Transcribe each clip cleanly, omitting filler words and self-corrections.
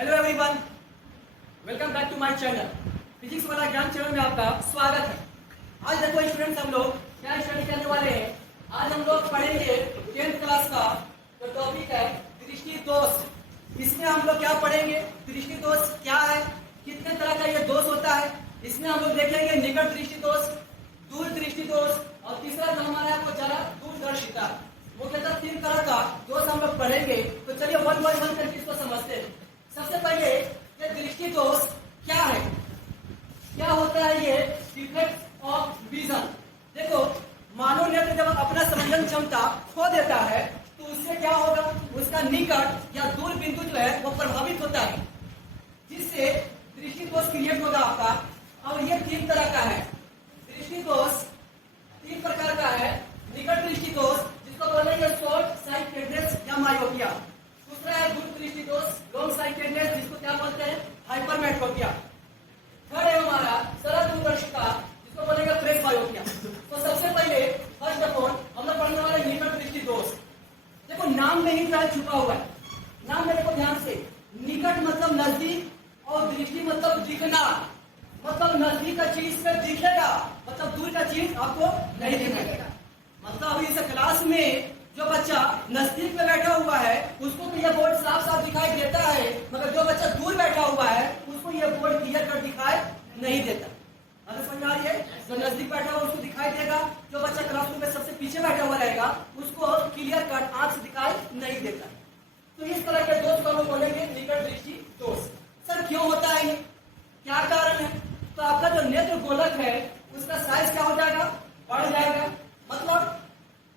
Hello everyone, welcome back to my channel. Physics वाला ज्ञान channel में आपका स्वागत है। आज देखो स्टूडेंट्स, हम लोग क्या स्टडी करने वाले हैं। आज हम लोग पढ़ेंगे 10th क्लास का जो टॉपिक है दृष्टि दोष। इसमें हम लोग क्या पढ़ेंगे, दृष्टि दोष क्या है, कितने तरह का ये दोष होता है। इसमें हम लोग देखेंगे निकट दृष्टि दोष, दूर दृष्टि दोष और तीसरा जो हमारा आपको जरा दूरदर्शिता। मुख्यतः 3 तरह का दोष हम लोग पढ़ेंगे। तो चलिए वन बाय वन करके इसको समझते हैं। सबसे पहले ये दृष्टि दोष क्या है, क्या होता है ये डिफेक्ट ऑफ विजन। देखो, मानव नेत्र जब अपना संवेदन क्षमता खो देता है तो उससे क्या होगा, उसका निकट या दूर बिंदु जो है वो प्रभावित होता है, जिससे दृष्टि दोष क्रिएट होगा आपका। और ये 3 तरह का है। दृष्टि दोष 3 प्रकार का है। निकट दृष्टि दोष जिसको बोलेंगे शॉर्ट साइटेडनेस या मायोपिया। दूसरा है दूर दृष्टि दोष, लॉन्ग साइटेडनेस, जिसको क्या बोलते हैं, हाइपरमेट्रोपिया। थर्ड है हमारा सरल दूरदर्शिता, जिसको बोलेंगे फ्रेश बायोपिया। तो सबसे पहले फर्स्ट ऑफ ऑल हम लोग पढ़ने वाले निकट दृष्टि दोष। देखो, नाम में ही क्या छुपा हुआ है। नाम में देखो ध्यान से, निकट मतलब नजदीक और दृष्टि मतलब दिखना। मतलब नजदीक का चीज से दिखेगा, मतलब दूर का चीज आपको नहीं दिखेगा। मतलब अभी इस क्लास में जो बच्चा नजदीक में बैठा हुआ है उसको तो यह बोर्ड साफ साफ दिखाई देता है, मगर जो बच्चा दूर बैठा हुआ है उसको यह बोर्ड क्लियर कट दिखाई नहीं देता। अगर समझ आ रही है, जो नजदीक बैठा हुआ उसको दिखाई देगा, जो बच्चा क्लासरूम में सबसे पीछे बैठा हुआ रहेगा उसको क्लियर कट आंख से दिखाई नहीं देता। तो इस तरह के दोष को हम बोलेंगे निकट दृष्टि दोष। सर क्यों होता है ये, क्या कारण है? तो आपका जो नेत्र गोलक है उसका साइज क्या हो जाएगा, बढ़ जाएगा।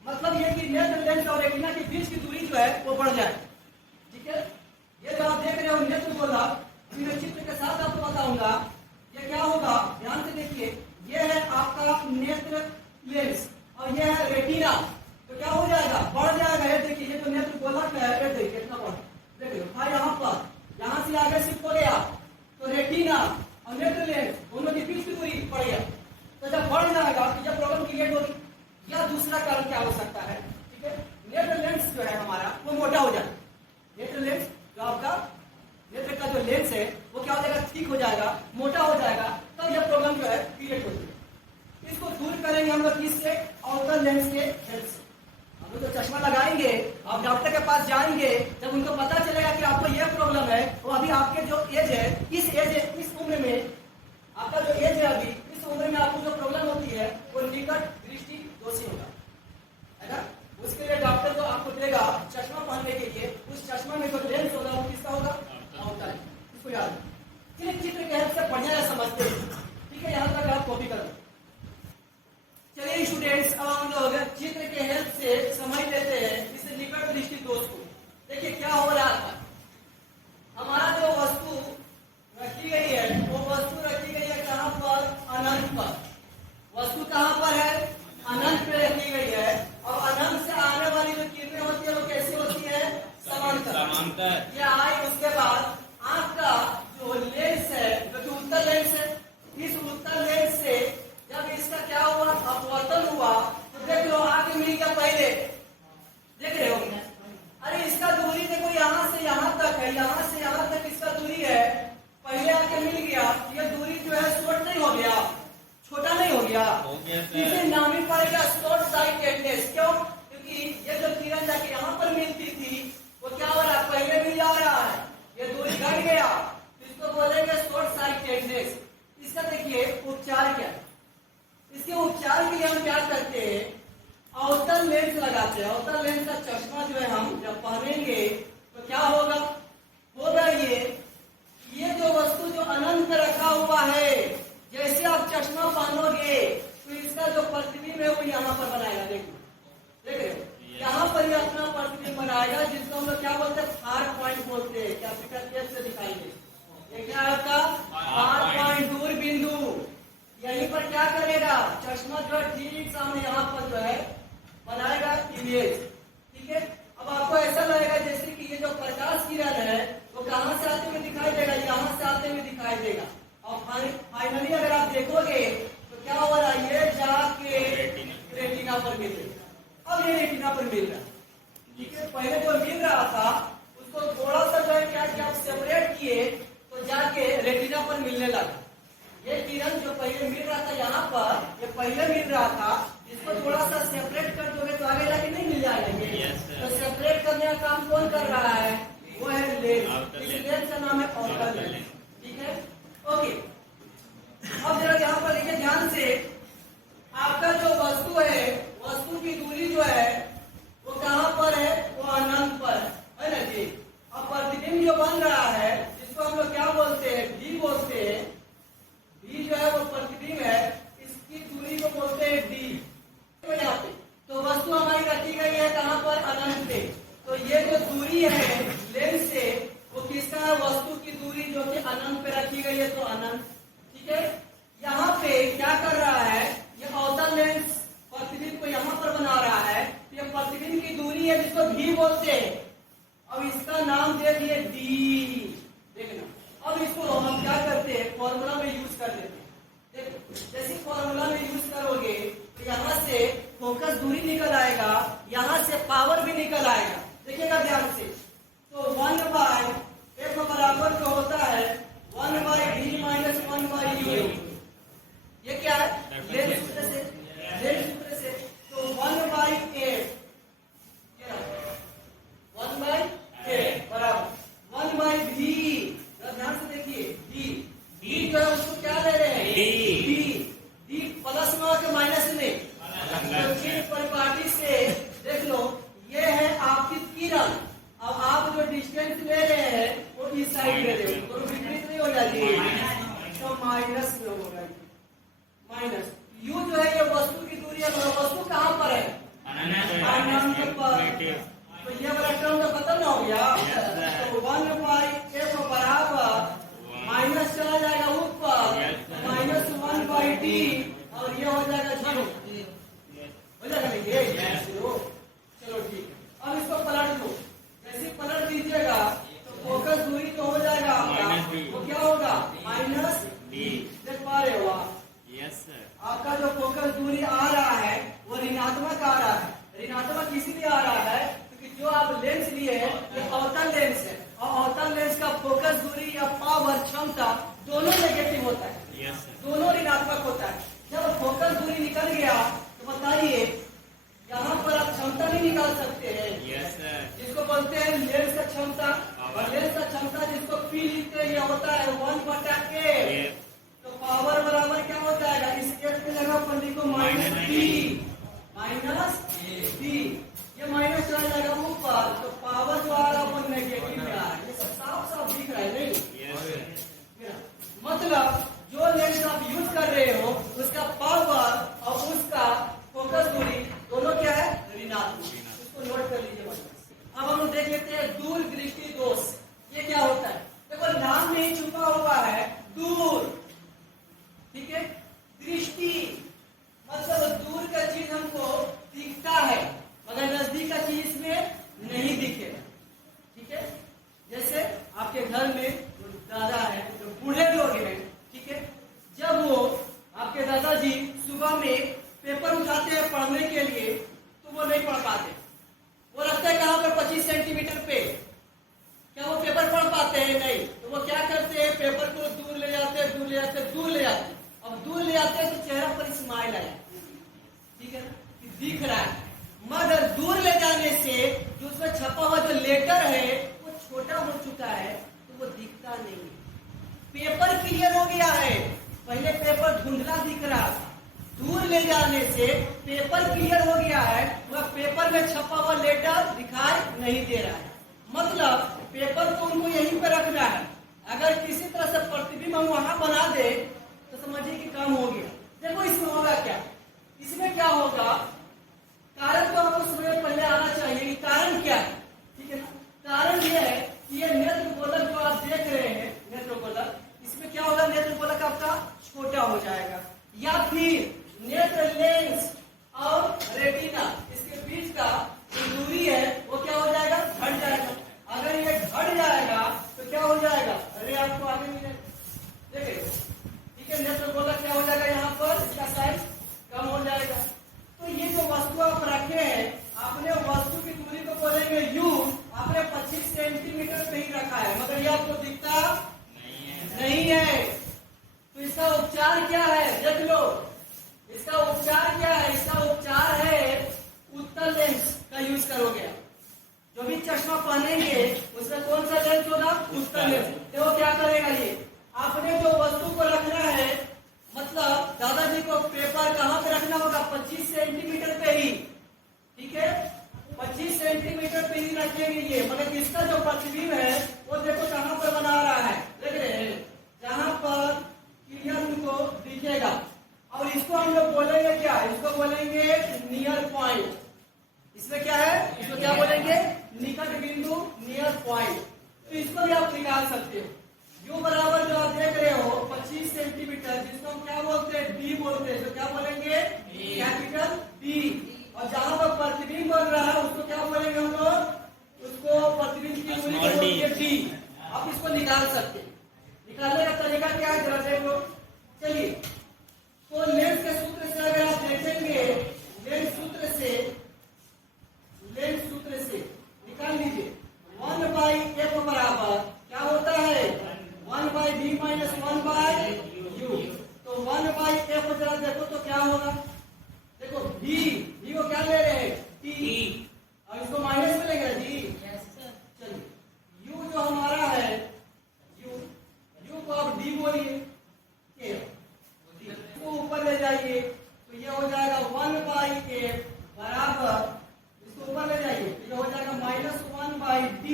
मतलब ये कि नेत्र लेंस और रेटिना के बीच की दूरी जो है वो बढ़ जाए। ठीक है, ये जो आप देख रहे हो नेत्र गोलक, अभी मैं चित्र के साथ आपको बताऊंगा ये क्या होगा। ध्यान से देखिए, ये है आपका नेत्र लेंस और ये है रेटिना। तो क्या हो जाएगा, बढ़ जाएगा। ये देखिए, ये जो नेत्र गोलक है ये देखिए कितना बढ़, देखिए भाई यहाँ से आगे शिफ्ट हो गया तो रेटिना और नेत्र लेंस दोनों के बीच की दूरी बढ़ गया। तो जब बढ़ जाएगा तो जब प्रॉब्लम क्रिएट होगी। या दूसरा कारण क्या हो सकता है, ठीक है, नेत्र लेंस जो है हमारा वो मोटा हो जाएगा। नेत्र लेंस जो आपका नेत्र का जो लेंस है वो क्या हो जाएगा, ठीक हो जाएगा, मोटा हो जाएगा। तब यह प्रॉब्लम जो है क्रिएट होती है। इसको दूर करेंगे हम लोग किससे, आउटर लेंस के हेल्प से। हम लोग तो चश्मा लगाएंगे, आप डॉक्टर के पास जाएंगे, जब उनको पता चलेगा कि आपको यह प्रॉब्लम है, तो अभी आपके जो एज है, इस उम्र में आपका जो एज है, अभी इस उम्र में आपको जो प्रॉब्लम होती है वो निकट दृष्टि दोषी होगा, है ना। उसके लिए डॉक्टर जो आपको देगा चश्मा पहनने के लिए, उस चश्मा में जो लेंस होगा वो किसका होगा, आउटर लेंस। इसको याद रखिए। चित्र के हेल्प से बढ़िया समझते हैं, ठीक है, यहाँ तक आप कॉपी करो। चलिए स्टूडेंट्स, अब हम लोग चित्र के हेल्प से समझ लेते हैं इस निकट दृष्टि दोष को। देखिए क्या हो रहा था, हमारा जो वस्तु रखी गई है वो वस्तु रखी गई है कहाँ पर, अनंत पर। वस्तु कहाँ पर है, अनंत पे रखी गई है। और अनंत से आने वाली जो किरणें होती है वो कैसी होती है, समांतर। ये आई, उसके बाद आंख का जो लेंस है, जो उत्तर लेंस है, इस उत्तर लेंस से जब इसका क्या हुआ, अपवर्तन हुआ, तो देख लो आगे मिल गया पहले, देख रहे हो। अरे इसका दूरी देखो, यहाँ से यहाँ तक है, यहाँ से यहाँ तक इसका दूरी है, पहले आके मिल गया। ये दूरी जो है शॉर्ट नहीं हो गया, छोटा नहीं हो गया, इसे नाम ही पड़ेगा शॉर्ट साइटेडनेस। क्यों? क्योंकि ये जो किरण जाके यहाँ पर मिलती थी वो क्या हो रहा है, पहले मिल जा रहा है, ये दूरी घट गया, तो इसको बोलेंगे शॉर्ट साइटेडनेस। इसका देखिए उपचार क्या है। इसके उपचार के लिए हम क्या करते हैं, आउटर लेंस लगाते हैं। आउटर लेंस का चश्मा जो है हम जब पहनेंगे तो क्या होगा, ये जो वस्तु जो अनंत में रखा हुआ है, जैसे आप चश्मा पहनोगे तो इसका जो प्रतिबिंब है वो यहाँ पर बनाएगा। देखो, देख रहे हो, यहाँ पर ये अपना प्रतिबिंब बनाएगा, जिसको हम लोग क्या बोलते हैं, फार पॉइंट बोलते हैं। कैपिटल टेप से दिखाएंगे, ये क्या है आपका फार पॉइंट, दूर बिंदु। यहीं पर क्या करेगा, चश्मा जो है ठीक सामने यहाँ पर जो है बनाएगा इमेज। ठीक है, अब आपको ऐसा लगेगा जैसे कि ये जो प्रकाश किरण है वो कहाँ से आते हुए दिखाई देगा, यहाँ से आते हुए दिखाई देगा। और फाइनली अगर आप देखोगे तो क्या हो रहा है, ये जाके रेटिना पर मिलेगा। अब ये रेटिना पर मिल रहा है, ठीक है। पहले जो मिल रहा था उसको थोड़ा सा जो है क्या सेपरेट किए तो जाके रेटिना पर मिलने लगा। ये किरण जो पहले मिल रहा था यहाँ पर, ये पहले मिल रहा था, इसको थोड़ा सा सेपरेट कर दोगे तो आगे जाके नहीं मिल जाएगा ये। तो सेपरेट करने का काम कौन कर रहा है? वो है लेंस। इस लेंस का नाम है आउटर लेंस। ठीक है, ओके। अब जरा यहाँ पर देखिए ध्यान से, आपका जो वस्तु है, वस्तु की दूरी जो है वो कहाँ पर है? वो अनंत पर है ना जी। अब प्रतिबिंब जो बन रहा है जिसको हम लोग क्या बोलते हैं? डी बोलते हैं। डी जो है वो प्रतिबिंब है, इसकी दूरी को बोलते हैं डी। यहाँ पे तो वस्तु हमारी रखी गई है कहाँ पर? अनंत पे। तो ये जो दूरी है लेंस से वो किसका है? वस्तु की दूरी जो कि अनंत पे रखी गई है, तो अनंत। ठीक है, यहाँ पे क्या कर रहा है? ये अवतल लेंस प्रतिबिंब को यहाँ पर बना रहा है। ये प्रतिबिंब की दूरी है जिसको भी बोलते हैं। अब इसका नाम दे दिए डी। देखना, अब इसको हम क्या करते हैं? फॉर्मूला में यूज कर लेते हैं। देखो, जैसे फॉर्मूला में यूज करोगे तो यहाँ से फोकस दूरी निकल आएगा, यहाँ से पावर भी निकल आएगा। देखिएगा ध्यान से, तो 1/f बराबर जो होता है 1/d माइनस 1/u। ये क्या है? लेंस सूत्र से, लेंस सूत्र से। तो 1/f 1/f बराबर 1/v। ध्यान से देखिए, डी जो है उसको क्या ले रहे हैं? डी प्लस में और माइनस में। तो चिन्ह परिपाटी से देख लो, ये है आपकी किरण। अब आप जो डिस्टेंस ले रहे हैं वो इस साइड ले रहे हो, तो विपरीत नहीं हो जाती है, तो माइनस में होगा। माइनस यू जो है ये वस्तु की दूरी है, वस्तु कहाँ पर है? अनंत पर। तो ये वाला टर्म तो खत्म हो गया। तो 1/f बराबर माइनस चला जाएगा ऊपर, माइनस 1/d, और ये हो जाएगा 0। हो जाएगा नहीं ये? चलो ठीक है, अब इसको पलट दो। जैसे पलट दीजिएगा तो फोकस दूरी तो हो जाएगा आपका, वो क्या होगा? Minus D. देख पा रहे हो आप? Yes sir. आपका जो फोकस दूरी आ रहा है वो ऋणात्मक आ रहा है। ऋणात्मक इसीलिए आ रहा है क्योंकि जो आप लेंस लिए हैं ये अवतल लेंस है, और अवतल लेंस का फोकस दूरी या पावर क्षमता दोनों नेगेटिव होता है। Yes sir. दोनों ऋणात्मक होता है। जब फोकस दूरी निकल गया तो बताइए यहाँ पर आप क्षमता नहीं निकाल सकते हैं। Yes sir. जिसको बोलते हैं लेंस का क्षमता, और लेंस का क्षमता जिसको पी लिखते हैं ये होता है 1/k। तो पावर बराबर क्या हो जाएगा? इस केस पे लगा अपन लिखो माइनस डी। ये माइनस चला जाएगा ऊपर, तो पावर जो आ रहा है वो नेगेटिव में आ रहा है। ये सब साफ साफ दिख रहा है नहीं? मतलब जो लेंस आप यूज कर रहे हो उसका पावर और उसका फोकस दूरी दोनों क्या है? ऋणात्मक। इसको नोट कर लीजिए। अब हम देख लेते हैं दूर दृष्टि दोष। ये क्या होता है? देखो नाम में ही छुपा हुआ है दूर। ठीक है, दृष्टि मतलब दूर का चीज हमको दिखता है मगर नजदीक का चीज इसमें नहीं दिखेगा। ठीक है, जैसे आपके घर में जो दादा है, जो बूढ़े लोग हैं, ठीक है, जब वो आपके दादाजी सुबह में पेपर उठाते हैं पढ़ने के लिए तो वो नहीं पढ़ पाते। वो रखते हैं कहाँ पर? 25 सेंटीमीटर पे। क्या वो पेपर पढ़ पाते हैं? नहीं। तो वो क्या करते हैं? पेपर को दूर ले जाते हैं, दूर ले जाते हैं, दूर ले जाते हैं। अब दूर ले जाते हैं तो चेहरा पर स्माइल आया, ठीक है ना, कि दिख रहा है। मगर दूर ले जाने से जो उसमें छपा हुआ जो लेटर है वो छोटा हो चुका है, तो वो दिखता नहीं है। पेपर क्लियर हो गया है, पहले पेपर धुंधला दिख रहा था, दूर ले जाने से पेपर क्लियर हो गया है, वह पेपर में छपा हुआ लेटर दिखाई नहीं दे रहा है। मतलब पेपर को उनको यहीं पर रखना है। अगर किसी तरह से प्रतिबिंब हम वहां बना दे तो समझिए कि काम हो गया। देखो इसमें होगा क्या? इसमें क्या होगा? कारण तो आपको समझ पहले आना चाहिए कि कारण क्या है। ठीक है ना, कारण यह है कि ये नेत्र गोलक जो आप देख रहे हैं, नेत्र गोलक, इसमें क्या होगा? नेत्र गोलक आपका छोटा हो जाएगा, या फिर नेत्र लेंस और रेटिना इसके बीच का जो दूरी है वो क्या हो जाएगा? घट जाएगा। अगर ये घट जाएगा तो क्या हो जाएगा? अरे आपको आगे मिलेगा, देखिए, ठीक है, नेत्र गोलक क्या हो जाएगा? यहाँ पर इसका साइज कम हो जाएगा। तो ये जो वस्तु आप रखे हैं, अपने वस्तु की दूरी को बोलेंगे यू, आपने 25 सेंटीमीटर पे ही रखा है, मगर ये आपको दिखता नहीं है। तो इसका उपचार क्या है, देख लो। इसका उपचार क्या है? इसका उपचार है उत्तल लेंस का यूज करोगे। जो भी चश्मा पहनेंगे उसमें कौन सा लेंस होगा? उत्तल लेंस। देखो क्या करेगा ये, आपने जो वस्तु को रखना है, मतलब दादाजी को पेपर कहाँ पे रखना होगा? 25 सेंटीमीटर पे ही, ठीक है? 25 सेंटीमीटर पे ही रखेंगे ये, मगर इसका जो प्रतिबिंब है वो देखो कहाँ पर बना रहा है, देख रहे हैं? जहां पर क्लियर उनको दिखेगा। और इसको हम लोग बोलेंगे क्या? इसको बोलेंगे नियर पॉइंट। इसमें क्या है? इसको क्या बोलेंगे? निकट बिंदु, नियर पॉइंट। तो इसको भी आप निकाल सकते हो। यू बराबर जो आप देख रहे हो 25 सेंटीमीटर, जिसको हम क्या बोलते हैं? डी बोलते हैं। तो क्या बोलेंगे? Capital D. और जहां पर प्रतिबिंब बन रहा है उसको क्या बोलेंगे हम लोग? उसको प्रतिबिंब की दूरी को बोलेंगे डी। आप इसको निकाल सकते हैं। निकालने का तरीका क्या है जरा देख लो। चलिए, तो लेंस के सूत्र से अगर आप देखेंगे, लेंस सूत्र से निकाल लीजिए। 1/f बराबर क्या होता है? 1/b minus 1/u। तो 1/f जरा देखो तो क्या होगा? देखो b को क्या ले रहे हैं? t। और इसको माइनस में लेंगे जी। चलिए, u जो हमारा है, u को आप d बोलिए, इसको ऊपर ले जाइए तो ये हो जाएगा 1/f बराबर, इसको ऊपर ले जाइए तो ये हो जाएगा -1/d।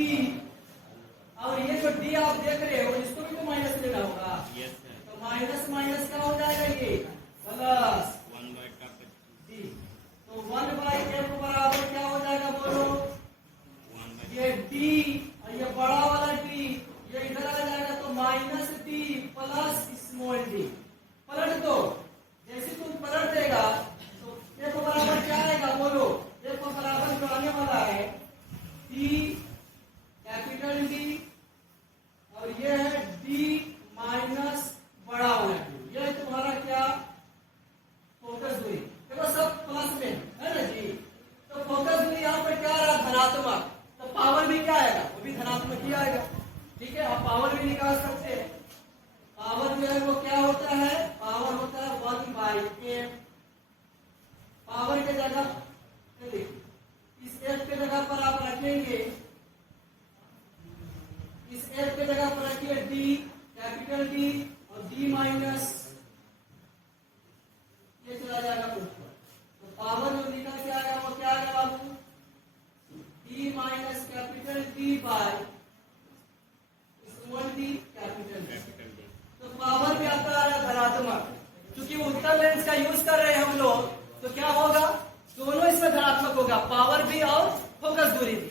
और ये जो d आप देख रहे हो इसको भी तो माइनस लेना होगा। तो माइनस माइनस क्या हो जाएगा? ये प्लस d। तो 1/f बराबर क्या हो जाएगा बोलो? ये d और ये बड़ा वाला d ये इधर आ जाएगा तो -d प्लस स्मॉल d। पलट दो, जैसे तुम पलट देगा तो f बराबर क्या आएगा बोलो? f बराबर जो आने वाला है d कैपिटल D और ये है d माइनस बड़ा वाला d। ये तुम्हारा क्या? फोकस दूरी। देखो सब प्लस में है ना जी। तो फोकस दूरी यहाँ पर क्या आ रहा? धनात्मक। तो पावर भी क्या आएगा? वो भी धनात्मक ही आएगा। ठीक है, आप पावर भी निकाल सकते हैं। पावर जो है वो क्या होता है? पावर होता है 1/f। पावर के जगह इस f के जगह पर आप रखेंगे, इस f के जगह पर रखिए d कैपिटल D और d माइनस ये चला जाएगा ऊपर। तो पावर जो निकल के आएगा वो क्या आएगा बाबू? d minus capital D by small d capital D। तो पावर भी आपका आ रहा है धनात्मक। क्योंकि उत्तल लेंस का यूज कर रहे हैं हम लोग, तो क्या होगा? दोनों इसमें धनात्मक होगा, पावर भी और फोकस दूरी भी।